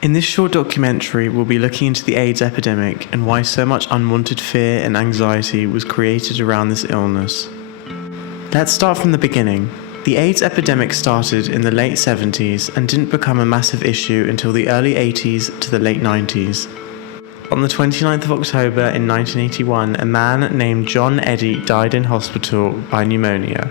In this short documentary, we'll be looking into the AIDS epidemic and why so much unwanted fear and anxiety was created around this illness. Let's start from the beginning. The AIDS epidemic started in the late 70s and didn't become a massive issue until the early 80s to the late 90s. On the 29th of October in 1981, a man named John Eddy died in hospital by pneumonia.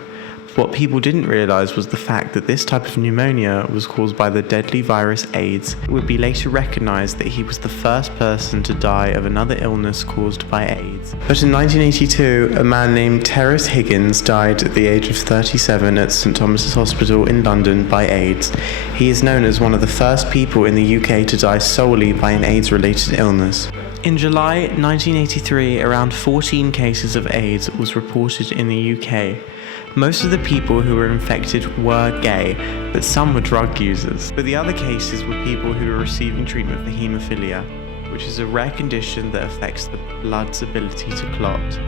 What people didn't realise was the fact that this type of pneumonia was caused by the deadly virus AIDS. It would be later recognised that he was the first person to die of another illness caused by AIDS. But in 1982, a man named Terence Higgins died at the age of 37 at St Thomas's Hospital in London by AIDS. He is known as one of the first people in the UK to die solely by an AIDS-related illness. In July 1983, around 14 cases of AIDS was reported in the UK. Most of the people who were infected were gay, but some were drug users. But the other cases were people who were receiving treatment for haemophilia, which is a rare condition that affects the blood's ability to clot.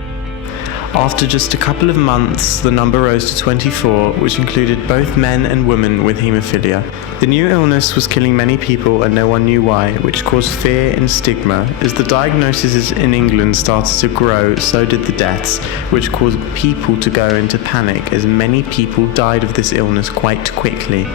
After just a couple of months, the number rose to 24, which included both men and women with haemophilia. The new illness was killing many people and no one knew why, which caused fear and stigma. As the diagnoses in England started to grow, so did the deaths, which caused people to go into panic as many people died of this illness quite quickly.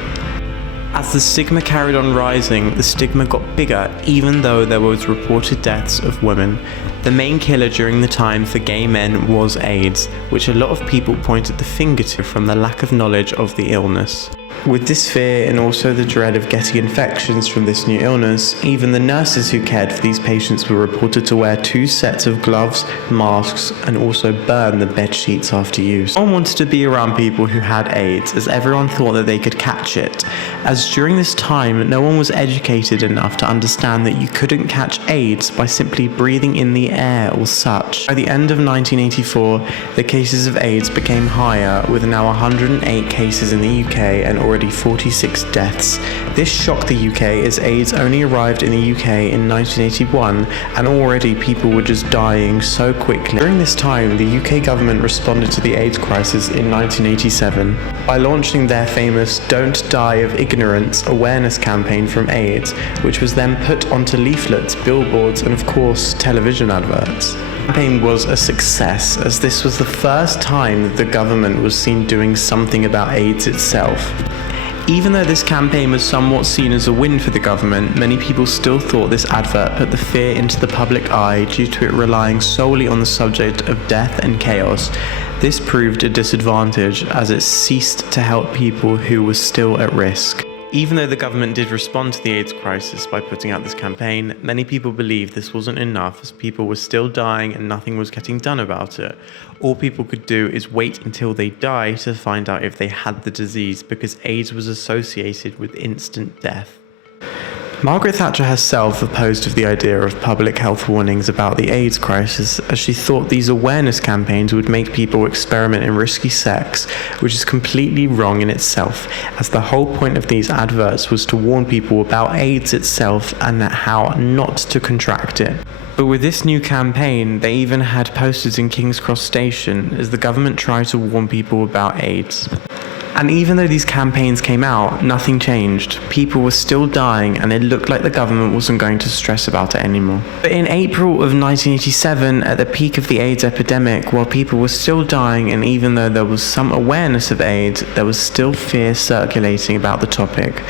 As the stigma carried on rising, the stigma got bigger even though there was reported deaths of women. The main killer during the time for gay men was AIDS, which a lot of people pointed the finger to from the lack of knowledge of the illness. With this fear and also the dread of getting infections from this new illness, even the nurses who cared for these patients were reported to wear 2 sets of gloves, masks, and also burn the bed sheets after use. No one wanted to be around people who had AIDS, as everyone thought that they could catch it, as during this time no one was educated enough to understand that you couldn't catch AIDS by simply breathing in the air or such. By the end of 1984, the cases of AIDS became higher, with now 108 cases in the UK and already 46 deaths. This shocked the UK as AIDS only arrived in the UK in 1981 and already people were just dying so quickly. During this time, the UK government responded to the AIDS crisis in 1987 by launching their famous Don't Die of Ignorance awareness campaign from AIDS, which was then put onto leaflets, billboards, and of course television adverts. The campaign was a success, as this was the first time that the government was seen doing something about AIDS itself. Even though this campaign was somewhat seen as a win for the government, many people still thought this advert put the fear into the public eye due to it relying solely on the subject of death and chaos. This proved a disadvantage as it ceased to help people who were still at risk. Even though the government did respond to the AIDS crisis by putting out this campaign, many people believed this wasn't enough as people were still dying and nothing was getting done about it. All people could do is wait until they die to find out if they had the disease because AIDS was associated with instant death. Margaret Thatcher herself opposed of the idea of public health warnings about the AIDS crisis, as she thought these awareness campaigns would make people experiment in risky sex, which is completely wrong in itself, as the whole point of these adverts was to warn people about AIDS itself and how not to contract it. But with this new campaign, they even had posters in King's Cross Station as the government tried to warn people about AIDS. And even though these campaigns came out, nothing changed. People were still dying and it looked like the government wasn't going to stress about it anymore. But in April of 1987, at the peak of the AIDS epidemic, while people were still dying and even though there was some awareness of AIDS, there was still fear circulating about the topic.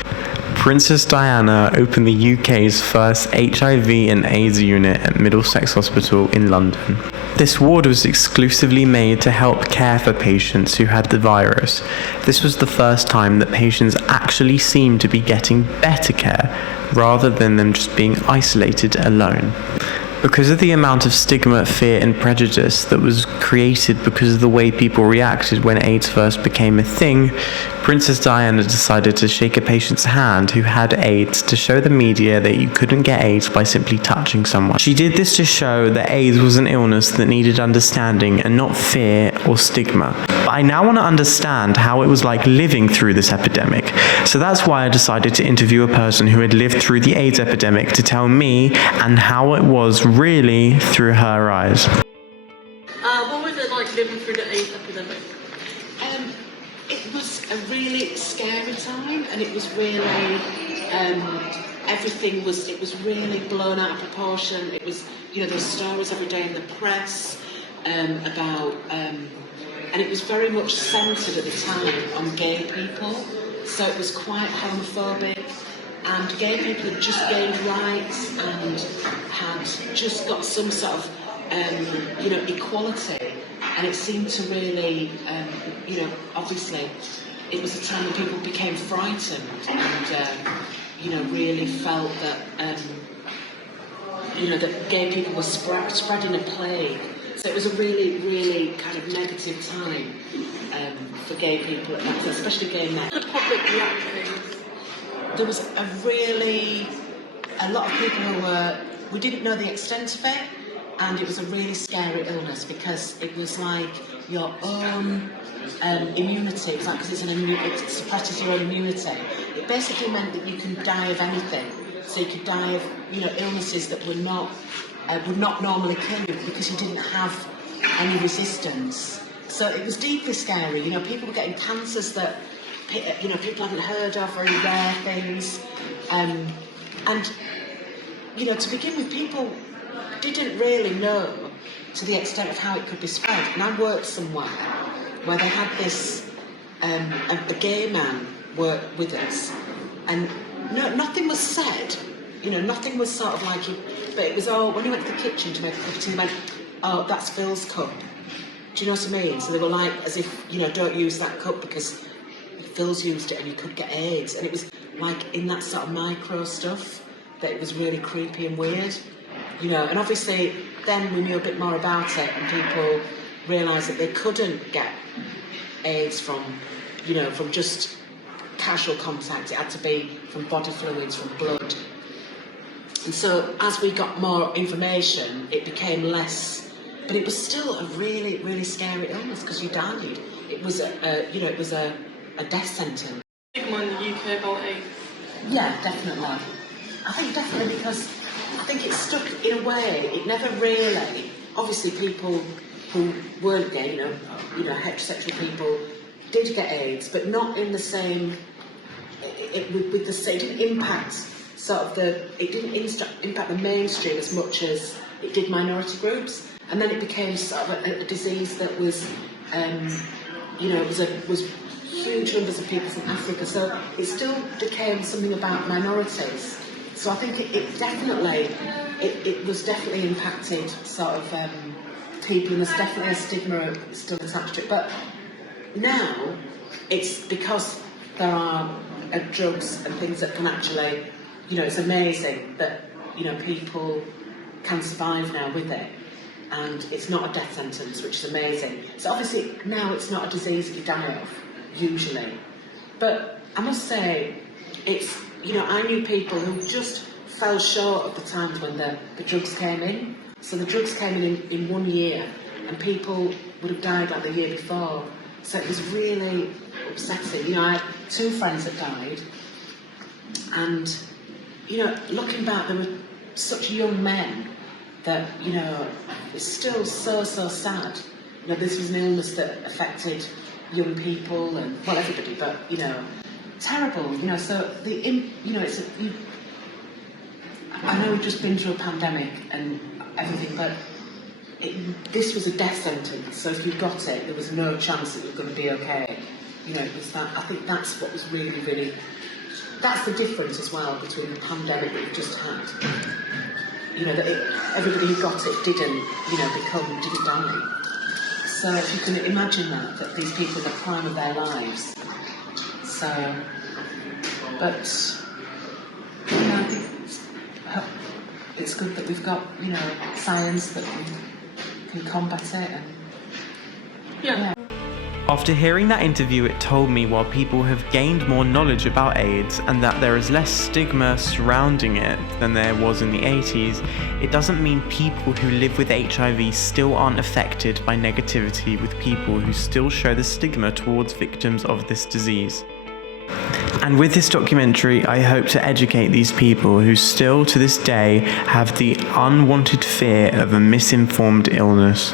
Princess Diana opened the UK's first HIV and AIDS unit at Middlesex Hospital in London. This ward was exclusively made to help care for patients who had the virus. This was the first time that patients actually seemed to be getting better care, rather than them just being isolated alone. Because of the amount of stigma, fear and prejudice that was created because of the way people reacted when AIDS first became a thing, Princess Diana decided to shake a patient's hand who had AIDS to show the media that you couldn't get AIDS by simply touching someone. She did this to show that AIDS was an illness that needed understanding and not fear or stigma. But I now want to understand how it was like living through this epidemic. So that's why I decided to interview a person who had lived through the AIDS epidemic to tell me and how it was really through her eyes. What was it like living through the AIDS epidemic? It was a really scary time, and it was really everything was, it was really blown out of proportion. It was, there were stories every day in the press about, and it was very much centred at the time on gay people. So it was quite homophobic, and gay people had just gained rights and had just got some sort of, equality. And it seemed to really, obviously, it was a time when people became frightened and, really felt that, that gay people were spreading a plague. So it was a really, really kind of negative time for gay people at that time, especially gay men. The public reaction. There was a lot of people we didn't know the extent of it, and it was a really scary illness because it was like your own immunity. It was like, because it suppresses your own immunity. It basically meant that you can die of anything. So you could die of, illnesses that would not normally kill you because you didn't have any resistance. So it was deeply scary. People were getting cancers that people hadn't heard of, very rare things. And to begin with, people didn't really know to the extent of how it could be spread. And I worked somewhere where they had this, a gay man work with us, and nothing was said, nothing was sort of like, but it was all, when he went to the kitchen to make a cup of tea, he went, oh, that's Phil's cup. Do you know what I mean? So they were like, as if, don't use that cup because Phil's used it and you could get AIDS. And it was like in that sort of micro stuff that it was really creepy and weird, and obviously then we knew a bit more about it and people realised that they couldn't get AIDS from just casual contact. It had to be from body fluids, from blood. And so as we got more information, it became less, but it was still a really, really scary illness because you died. It was a death sentence. Stigma in the UK about AIDS. Yeah, definitely. I think definitely because I think it stuck in a way. It never really. Obviously, people who weren't gay, heterosexual people, did get AIDS, but not in the same. With the same. It didn't impact sort of it didn't impact the mainstream as much as it did minority groups, and then it became sort of a disease that was, was huge numbers of people from Africa. So it still became something about minorities. So I think it definitely, it was definitely impacted sort of people, and there's definitely a stigma still attached to it. But now it's because there are drugs and things that can actually, it's amazing that, people can survive now with it. And it's not a death sentence, which is amazing. So obviously now it's not a disease that you die of, usually. But I must say, it's, I knew people who just fell short of the times when the drugs came in. So the drugs came in 1 year, and people would have died like the year before. So it was really upsetting. I had 2 friends that died, and, looking back, they were such young men that, it's still so sad. This was an illness that affected young people and, well, everybody, but, terrible, so I know we've just been through a pandemic and everything, but this was a death sentence, so if you got it, there was no chance that you were going to be okay. It was that. I think that's what was really, really. That's the difference as well between the pandemic that we've just had. That everybody who got it didn't die. So if you can imagine that these people are the prime of their lives. So, but I think it's good that we've got science that we can combat it. And, yeah. After hearing that interview, it told me while people have gained more knowledge about AIDS and that there is less stigma surrounding it than there was in the 80s, it doesn't mean people who live with HIV still aren't affected by negativity with people who still show the stigma towards victims of this disease. And with this documentary, I hope to educate these people who still to this day have the unwanted fear of a misinformed illness.